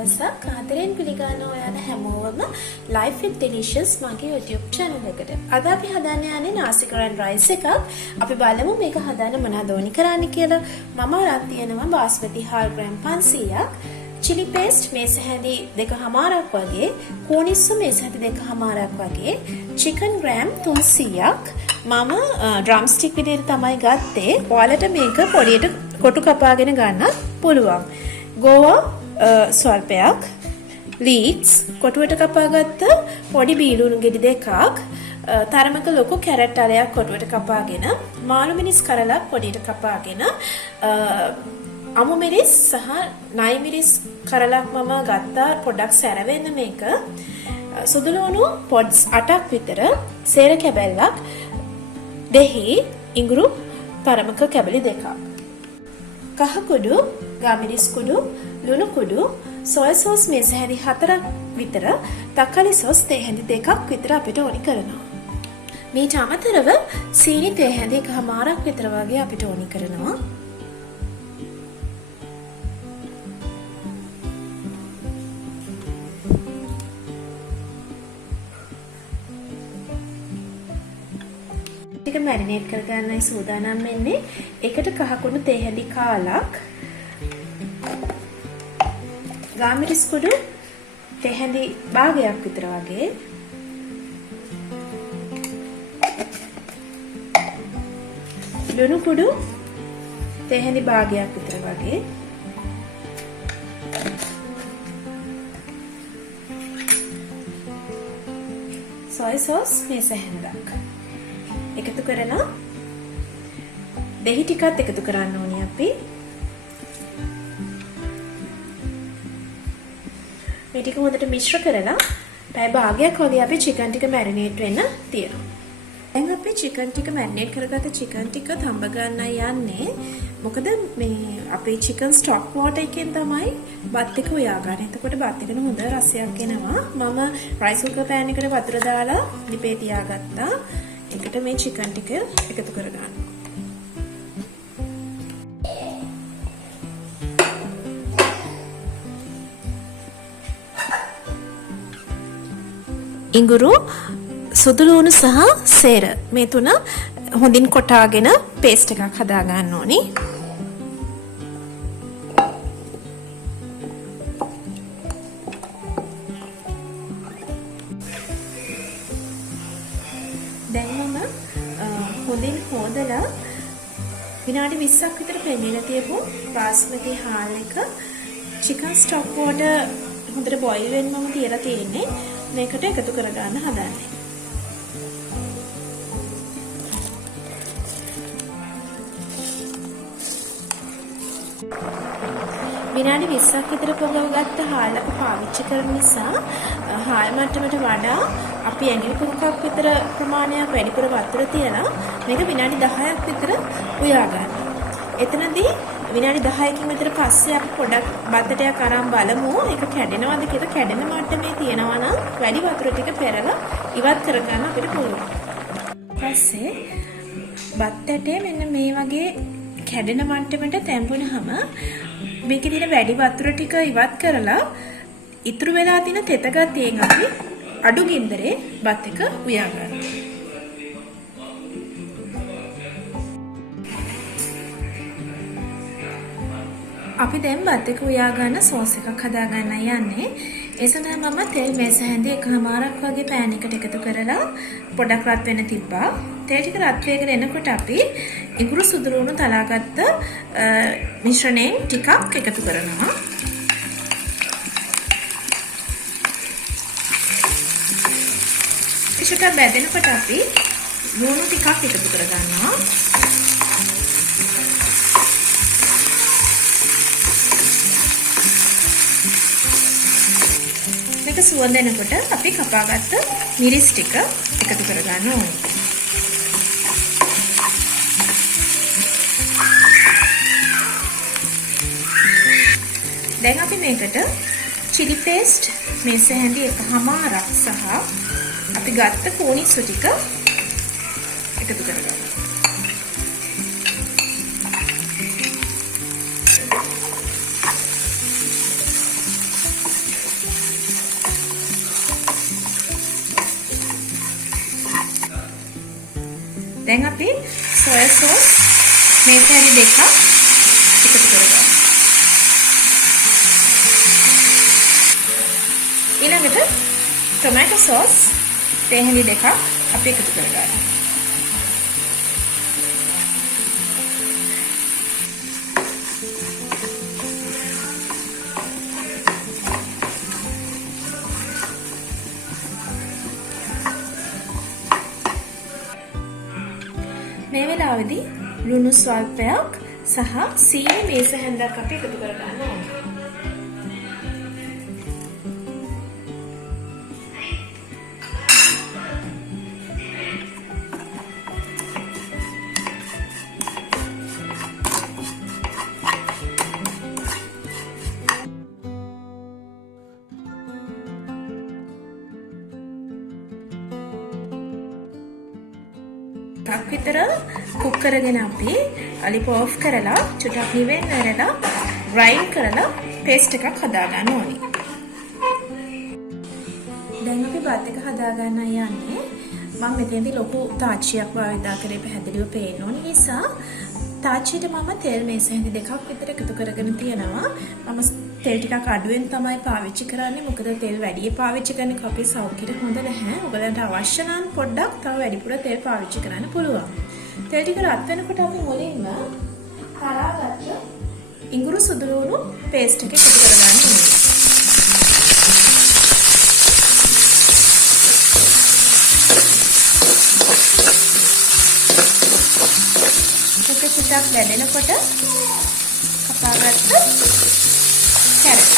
දවසක් ආදරෙන් පිළිගන්නවා ඔයාලා හැමෝම Life with Delicious මගේ YouTube channel එකට. අද අපි හදන්න යන්නේ නාසිකරන් රයිස් එකක්. අපි බලමු මේක හදන්න මොනවද ඕනි කරන්නේ කියලා. මම අරන් තියෙනවා බාස්මති හාල් ග්‍රෑම් 500ක්, chili paste මේස හැඳි 2කමාරක් වගේ, කෝනිස්සු මේස හැඳි 2කමාරක් වගේ, chicken ග්‍රෑම් 300ක්. මම ඩ්‍රම් ස්ටික් විදිහට තමයි ගත්තේ. ඔයාලට මේක පොඩියට කොටු කපාගෙන ගන්නත් පුළුවන්. ගෝවා ස්වල්පයක්, ලීක්ස් කොටුවට කපාගත්ත පොඩි බීලුණු ගෙඩි දෙකක්, තරමක ලොකු කැරට් අලයක් කොටුවට කපාගෙන, මාළු මිරිස් කරලක් පොඩියට කපාගෙන, අමු මිරිස් සහ නයි මිරිස් කරලක් මම ගත්තා පොඩ්ඩක් සැරවෙන්න මේක. සුදුලුණු පොඩ්ස් 8ක් විතර, සේර කැබැල්ලක්, දෙහි ඉඟුරු තරමක කැබලි දෙකක්, කහ කුඩු, ගාමිරිස් කුඩු, ලුණු කුඩු, සොය සෝස් මේස හැඳි 4ක් විතර, තක්කාලි සෝස් තේ හැඳි 2ක් විතර අපිට ඕනි කරනවා. මීට අමතරව සීනි තේ හැඳි 1කමාරක් විතර වගේ අපිට ඕනි කරනවා. ටික මැරිනේට් කරගන්නයි සූදානම් වෙන්නේ. එකට කහ කුඩු තේ හැඳි කාලක්, ගාමිරිස් කුඩු තේ හැඳි භාගයක් විතර වගේ, ලුණු කුඩු තේ හැඳි භාගයක් විතර වගේ, සොය සෝස් මේස හැඳක් එකතු කරලා දෙහි ටිකත් එකතු කරන්න ඕනේ අපි. මේ ටික හොඳට මිශ්‍ර කරලා පැය භාගයක් වගේ අපි චිකන් ටික මැරිනේට් වෙන්න තියනවා. දැන් අපි චිකන් ටික මැරිනේට් කරගත්ත චිකන් ටික තඹ ගන්නයි යන්නේ. මොකද මේ අපේ චිකන් ස්ටොක් වෝටර් එකෙන් තමයි බත් එක උයාගන්නේ. එතකොට බත් එකට හොඳ රසයක් එනවා. මම රයිස් කුකර් පෑන් එකට වතුර දාලා ලිපේ තියාගත්තා. එකට මේ චිකන් ටික එකතු කරගන්න. ඉඟුරු, සුදුලුණු සහ සේර මේ තුන හොඳින් කොටාගෙන පේස්ට් එකක් හදා ගන්න ඕනි. දැන් මම හොඳින් හොදලා විනාඩි 20ක් විතර පෙන්නලා තියපු බාස්මති හාල් එක චිකන් ස්ටොක් වෝටර් හොඳට බොයිල් වෙන්න මම තියලා තියෙන්නේ. මේකට එකතු කරගන්න හදන්නේ. විනාඩි 20ක් විතර පොගවගත්ත හාල් අපි පාවිච්චි කරන නිසා හාල් මට්ටමට වඩා අපි ඇඟිලි පුරුකක් විතර ප්‍රමාණයක් වැඩිපුර වතුර තියලා මේක විනාඩි 10ක් විතර උයා ගන්න. එතනදී විනාඩි 10කින් විතර පස්සේ අපි පොඩක් බතටයක් අරන් බලමු ඒක කැඩෙනවද කියලා. කැඩෙන මට්ටමේ තියෙනවා නම් වැඩි වතුර ටික පෙරලා ඉවත් කරගන්න අපිට පුළුවන්. ඊපස්සේ බත් ඇටේ මෙන්න මේ වගේ කැඩෙන මට්ටමට තැම්බුනහම මේකේ තියෙන වැඩි වතුර ටික ඉවත් කරලා ඉතුරු වෙලා තියෙන තෙත ගතියෙන් අපි අඩු ගින්දරේ බත් එක උයා ගන්නවා. අපි දැන් බත් එක උයා ගන්න සෝස් එකක් හදා ගන්න යන්නේ. ඒ සඳහා මම තෙල් මේස හැඳි 1කමාරක් වගේ පෑන් එකට එකතු කරලා පොඩක් රත් වෙන්න තිබ්බා. තෙල් ටික රත් වෙගෙන එනකොට අපි ඉඟුරු සුදුලුණු තලාගත්ත මිශ්‍රණයෙන් ටිකක් එකතු කරනවා. ඒකට බැදෙනකොට අපි ලුණු ටිකක් එකතු කරගන්නවා. මේක සුවඳ එනකොට අපි කපාගත්ත මිරිස් ටික එකතු කරගන්න ඕනේ. දැන් අපි මේකට chili paste මේස හැඳි 1කමාරක් සහ අපි ගත්ත කෝනිස්සු ටික එකතු කරගන්න. දැන් අපි සොයා සෝස් මේස හැඳි දෙකක් එකතු කරගමු. ඊළඟට ටොමැටෝ සෝස් තේ හැඳි දෙකක් අපි එකතු කරගමු. මේ වෙලාවේදී ලුණු ස්වල්පයක් සහ සීනි මේස හැන්දක් අපි එකතු කරගන්න ඕනේ. ටක් විතර කුක් කරගෙන අපි අලිප ඔෆ් කරලා චුට්ටක් නිවෙන්න ඇරලා ග්‍රයින්ඩ් කරලා පේස්ට් එකක් හදා ගන්න ඕනි. දැන් අපි බත් එක හදා ගන්න යන්නේ. මම මෙතනදී ලොකු තාච්චියක් භාවිතා කරේ පැහැදිලිව පේන්න ඕනි නිසා තාච්චියට මම තෙල් මේස හැඳි දෙකක් විතර එකතු කරගෙන තියෙනවා. මම තෙල් ටිකක් අඩුවෙන් තමයි පාවිච්චි කරන්නේ. මොකද තෙල් වැඩි පාවිච්චි කරන එක අපේ සෞඛ්‍යයට හොඳ නැහැ. ඔයගලන්ට අවශ්‍ය නම් පොඩ්ඩක් තව වැඩිපුර තෙල් පාවිච්චි කරන්න පුළුවන්. තෙල් ටික රත් වෙනකොට අපි මුලින්ම කරාගත්ත ඉඟුරු සුදුලුණු පේස්ට් එක එකතු කරගන්න ඕනේ. ටිකක් දැනෙනකොට කපාගත්ත කැරට්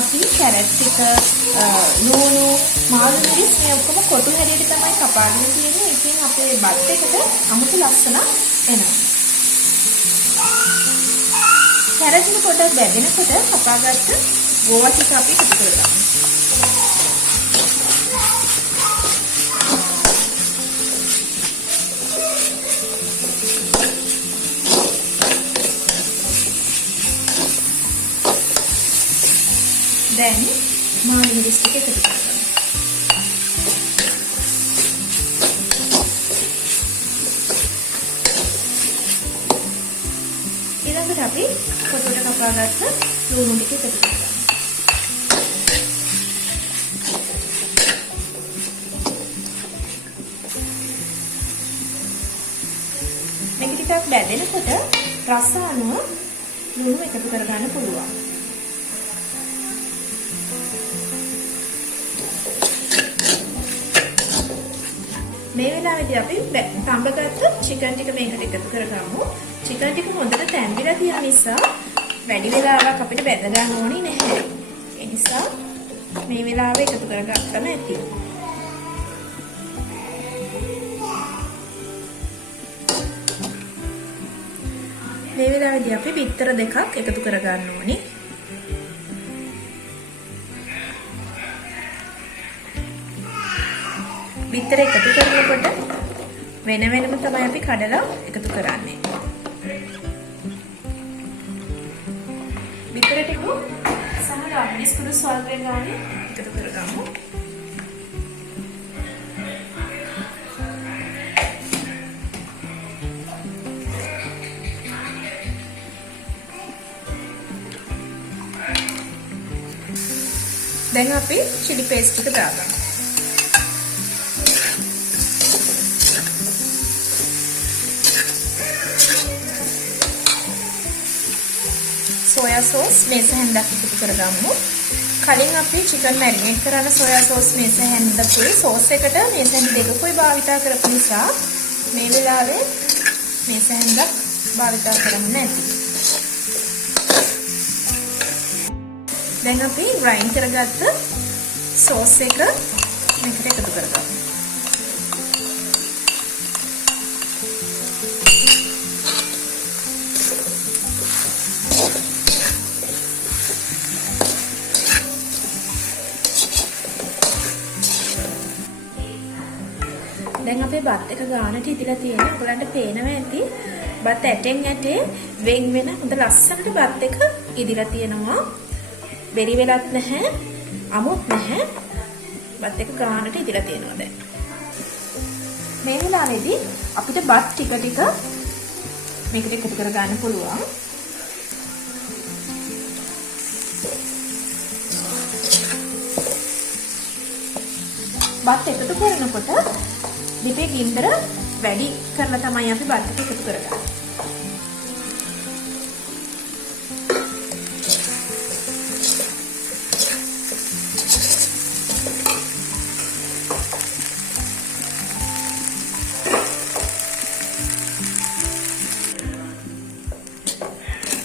අපි කැරට් ටික ලුණු මාළු මිරිස් මේ ඔක්කොම කොටු හැටියට තමයි කපාගෙන තියෙන්නේ. ඒකෙන් අපේ බත් එකට අමුතු ලස්සනක් එනවා. කැරට් එක පොඩ්ඩක් බැදෙනකොට කපාගත්ත ගෝවා ටික අපි එකතු කරගමු. දැන් මාළු මිරිස් ටික එකතු කරගමු. ඊළඟට අපි පොට්ටට කපාගත්ත ලුණු ටික එකතු කරගමු. මේක ටිකක් බැදෙනකොට රස අනුව ලුණු එකතු කරගන්න පුළුවන්. මේ වෙලාවේදී අපි තඹගත්ත චිකන් ටික මේකට එකතු කරගමු. චිකන් ටික හොඳට තැම්බිලා තියෙන නිසා වැඩි වෙලාවක් අපිට බැද ගන්න ඕනේ නැහැ. ඒ නිසා මේ වෙලාවේ එකතු කරගත්තම ඇති. මේ වෙලාවේදී අපි බිත්තර දෙකක් එකතු කරගන්න ඕනේ. බිත්තර එකතු කරනකොට වෙන වෙනම තමයි අපි කඩලා එකතු කරන්නේ. බිත්තර ටික සහ රාමිස් කුඩු ස්වල්පයෙන් ගානේ එකතු කරගමු. දැන් අපි chili paste එක දාගමු. සෝයා සෝස් මේස හැන්දක් එකතු කරගමු. කලින් අපි චිකන් මැරිනේට් කරන සෝයා සෝස් මේස හැන්දකුයි සෝස් එකට මේස හැන්ද දෙකකුයි භාවිතා කරපු නිසා මේ වෙලාවේ මේස හැන්දක් භාවිතා කරන්න නැති. දැන් අපි ග්‍රයින්ඩ් කරගත්ත සෝස් එක මේකට එකතු කරගමු. දැන් අපේ බත් එක ගානට ඉදලා තියෙනවා. ඔයගලන්ට පේනවා ඇති. බත් ඇටෙන් ඇටේ වෙන් වෙන හොඳ ලස්සනට බත් එක ඉදලා තියෙනවා. බෙරි වෙලත් නැහැ. අමුත් නැහැ. බත් එක ගානට ඉදලා තියෙනවා දැන්. මේ වෙලාවේදී අපිට බත් ටික ටික මේකට එකතු කර ගන්න පුළුවන්. බත් එකතු කරනකොට දිපේ ගින්දර වැඩි කරලා තමයි අපි බත් එක එකතු කරගන්නේ.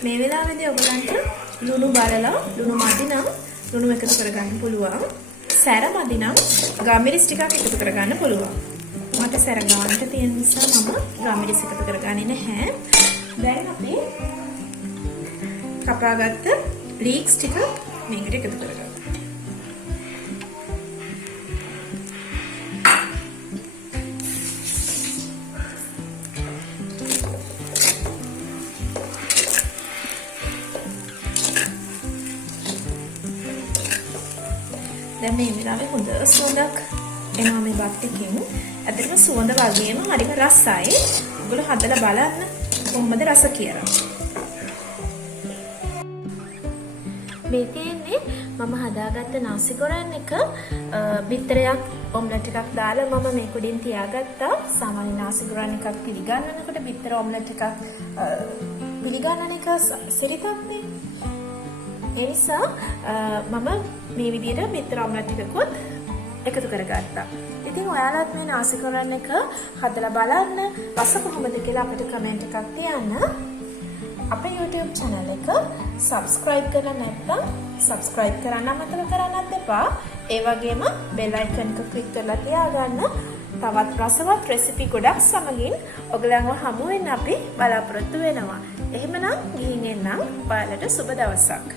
මේ වෙලාවේදී ඔයගලන්ට ලුණු බලලා ලුණු මදි නම් ලුණු එකතු කරගන්න පුළුවන්. සැර මදි නම් ගම්මිරිස් ටිකක් එකතු කරගන්න පුළුවන්. මට සැර ගන්නට තියෙන නිසා මම ගම්මිරිස් එකතු කරගන්නේ නැහැ. දැන් අපි කපාගත්ත ලීක්ස් ටික මේකට එකතු කරගන්න. දැන් මේ වෙලාවේ හොඳ සුවඳක් එනවා මේ බත් එකෙන්. ඇත්තටම සුවඳ වගේම හරිම රසයි. ඔයගොල්ලෝ හදලා බලන්න කොහොමද රස කියලා. මේ තියෙන්නේ මම හදාගත්ත නාසි ගොරන් එක. බිත්තරයක් ඔම්ලට් එකක් දාලා මම මේ කුඩින් තියාගත්තා. සාමාන්‍ය නාසි ගොරන් එකක් පිළිගන්නනකොට බිත්තර ඔම්ලට් එකක් පිළිගන්නන එක සිරිතක්නේ. ඒ නිසා මම මේ විදිහට බිත්තර ඔම්ලට් එකකුත් එකතු කරගත්තා. ඉතින් ඔයාලත් මේ නාසි ගොරන් එක හදලා බලන්න. රස කොහොමද කියලා අපිට කමෙන්ට් එකක් තියන්න. අපේ YouTube channel එක subscribe කරලා නැත්නම් subscribe කරන්න අමතක කරන්නත් එපා. ඒ වගේම bell icon එක click කරලා තියාගන්න. තවත් රසවත් රෙසිපි ගොඩක් සමගින් ඔයගලන්ව හමු වෙන්න අපි බලාපොරොත්තු වෙනවා. එහෙමනම් ගිහින් එන්නම්. ඔයාලට සුබ දවසක්.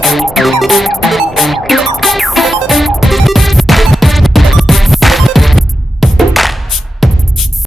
Thank you.